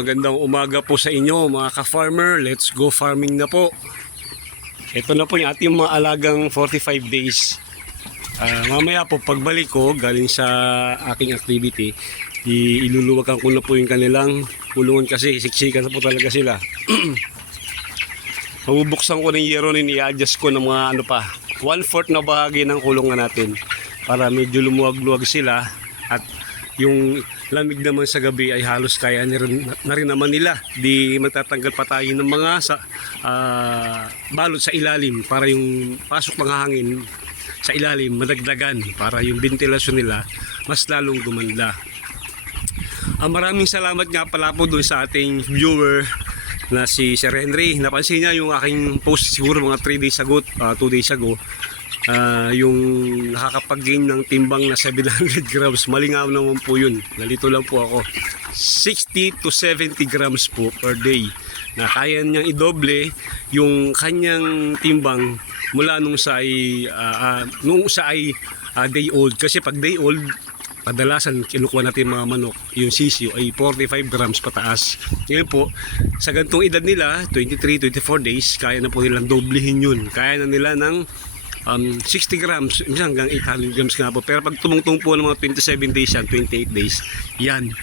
magandang umaga po sa inyo mga ka-farmer. Let's go farming na po. Ito na po yung ating mga alagang 45 days. Mamaya po pagbalik ko galing sa aking activity, iluluwagan ko na po yung kanilang kulungan kasi siksikan na po talaga sila. Mabubuksan ko ng yero ni i-adjust ko ng mga 1/4 na bahagi ng kulungan natin para medyo lumuwag-luwag sila at yung lamig naman sa gabi ay halos kaya na rin naman nila. Di matatanggal pa tayo ng mga balot sa ilalim para yung pasok ng hangin sa ilalim madagdagan para yung ventilasyon nila mas lalong gumanda. Maraming salamat nga pala po doon sa ating viewer na si Sir Henry. Napansin niya yung aking post siguro mga 3 days ago, 2 days ago. Yung nakakapag-gain ng timbang na 700 grams. Malingaw naman po yun. Nalito lang po ako. 60 to 70 grams po per day. Na kaya niyang idoble yung kanyang timbang mula nung sa ay day old. Kasi pag day old, kadalasan kinukuha natin mga manok, yung sisyo ay 45 grams pataas. Ngayon po, sa gantong edad nila, 23, 24 days, kaya na po nilang doblehin yun. Kaya na nila ng 60 grams, minsan hanggang 800 grams nga po. Pero pag tumungtong po ng mga 27 days yan, 28 days, yan.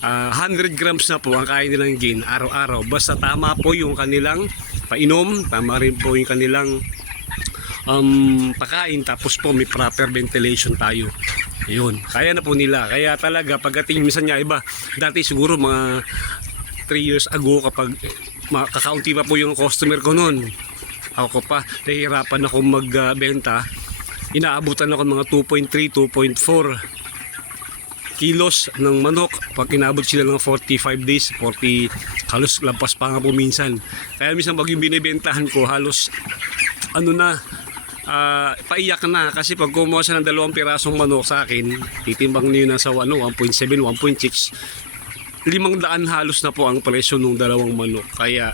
100 grams na po ang kaya nilang gain araw-araw. Basta tama po yung kanilang painom, tama rin po yung kanilang pakain, tapos po may proper ventilation tayo. Ayun, kaya na po nila. Kaya talaga pagdating minsan niya iba, dati siguro mga 3 years ago kapag kakaunti pa po yung customer ko noon, ako pa nahihirapan ako magbenta, inaabutan ako ng mga 2.3, 2.4 kilos ng manok. Pag inabot sila ng 45 days, 40, halos lampas pa nga po minsan. Kaya minsan pag yung binibentahan ko, halos paiyak na kasi pag kumuha siya ng 2 pirasong manok sa akin, titimbang niyo na sa 1.7, 1.6, 500 halos na po ang presyo ng 2 manok. Kaya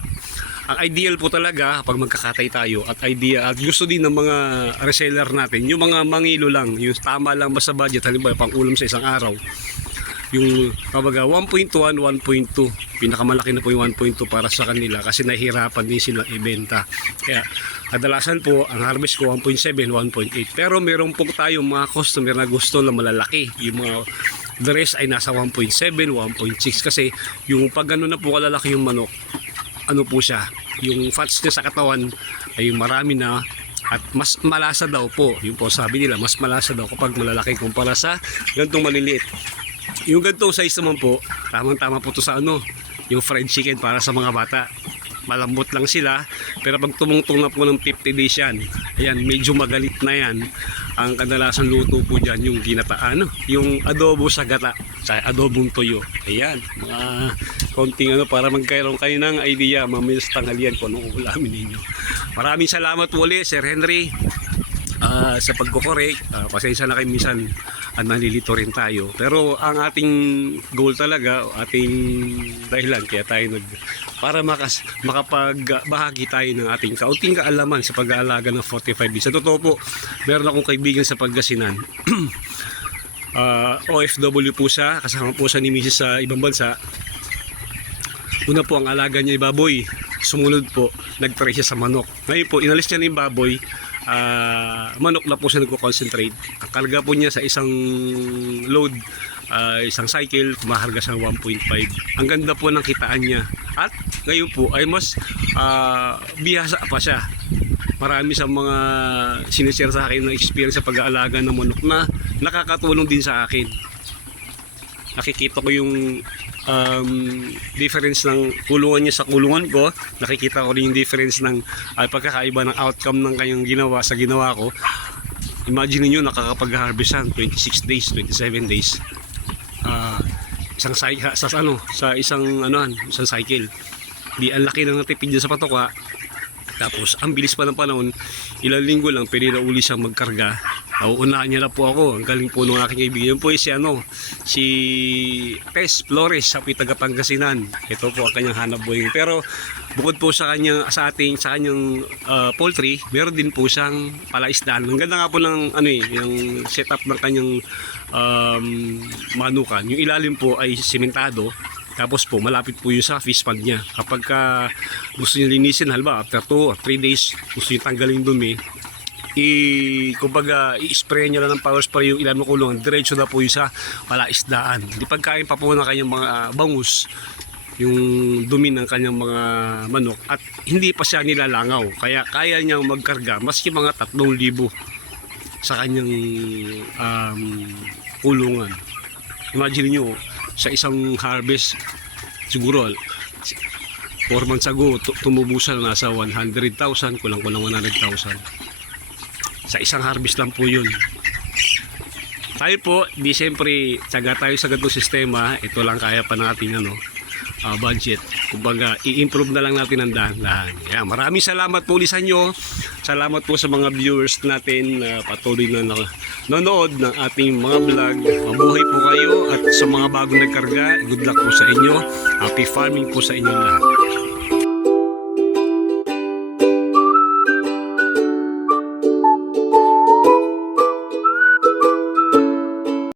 ang ideal po talaga pag magkakatay tayo at idea at gusto din ng mga reseller natin, yung mga mangilo lang, yung tama lang ba sa budget, halimbawa pang ulam sa isang araw, yung kabaga 1.1, 1.2, pinakamalaki na po yung 1.2 para sa kanila kasi nahihirapan din silang ibenta. Kaya kadalasan po ang harvest ko 1.7, 1.8, pero meron po tayong mga customer na gusto na malalaki, yung mga the rest ay nasa 1.7, 1.6 kasi yung pag gano'n na po kalalaki yung manok, po siya, yung fats niya sa katawan ay marami na at mas malasa daw po. Yung po sabi nila, mas malasa daw kapag malalaki kumpara sa gantong maliliit. Yung gantong size naman po, tamang-tama po to sa yung fried chicken para sa mga bata. Malambot lang sila, pero pag tumungtong na po ng 50 days yan, ayan, medyo magalit na yan. Ang kadalasan luto po dyan, yung ginataan, yung adobo sa gata, sa adobong tuyo. Ayan, mga konting para magkaroon kayo ng idea, mamaya sa tanghalian kung anong ulamin ninyo. Maraming salamat po ulit, Sir Henry, sa pagkukorek. Pasensya na kayo minsan at nalilito rin tayo. Pero ang ating goal talaga, ating dahilan, kaya tayo para makapagbahagi tayo ng ating kaunting kaalaman sa pag-aalaga ng 45 days. Sa totoo po, meron akong kaibigan sa Pangasinan. OFW po siya, kasama po siya ni Mrs. sa ibang bansa. Una po ang alaga niya ay baboy. Sumunod po, nag-try siya sa manok. Ngayon po, inalis niya na yung baboy. Manok na po siya nagko-concentrate. Ang karga po niya sa isang load, isang cycle, kumaharga siya ng 1.5. Ang ganda po ng kitaan niya. At ngayon po ay mas bihasa pa siya. Marami sa mga sinishare sa akin na experience sa pag-aalaga ng manok na nakakatulong din sa akin. Nakikita ko yung difference ng kulungan niya sa kulungan ko. Nakikita ko rin yung difference ng pagkakaiba ng outcome ng kanyang ginawa sa ginawa ko. Imagine niyo nakakapag-harvest siya 26 days, 27 days. Isang sa isang cycle. Di ang laki ng natipid niya sa patoka. Tapos ang bilis pa ng panahon, ilang linggo lang pwede na uli siyang magkarga. Nauunahan niya na po ako. Ang galing po ng aking kaibigan. Yun po si Tess Flores sa taga Pangasinan. Ito po ang kanyang hanap buhay. Pero bukod po sa kanyang poultry, meron din po siyang palaisdaan. Ang ganda nga po ng yung setup ng kanyang manukan. Yung ilalim po ay simentado. Tapos po, malapit po yun sa fish pond niya. Kapag gusto niyo linisin, halimbawa after 2 or 3 days, gusto niyo tanggalin dumi, kumbaga, i-spray niyo lang ng power spray yung ilan mo kulungan, diretso na po yun sa palaisdaan. Hindi pagkain pa po ng kanyang mga bangus, yung dumi ng kanyang mga manok, at hindi pa siya nilalangaw. Kaya kaya niyang magkarga maski mga 3,000 sa kanyang kulungan. Imagine nyo, sa isang harvest, siguro 4 months ago, tumubusan na nasa 100,000, kulang-kulang 100,000. Sa isang harvest lang po yun. Tayo po, di siyempre, tsaga tayo sa ganitong sistema, ito lang kaya pa natin budget. Kumbaga, i-improve na lang natin ang dahan-dahan. Yeah, maraming salamat po ulit sa inyo. Salamat po sa mga viewers natin na patuloy na nanonood ng ating mga vlog. Mabuhay po kayo, at sa mga bagong nagkarga, good luck po sa inyo. Happy farming po sa inyo lahat.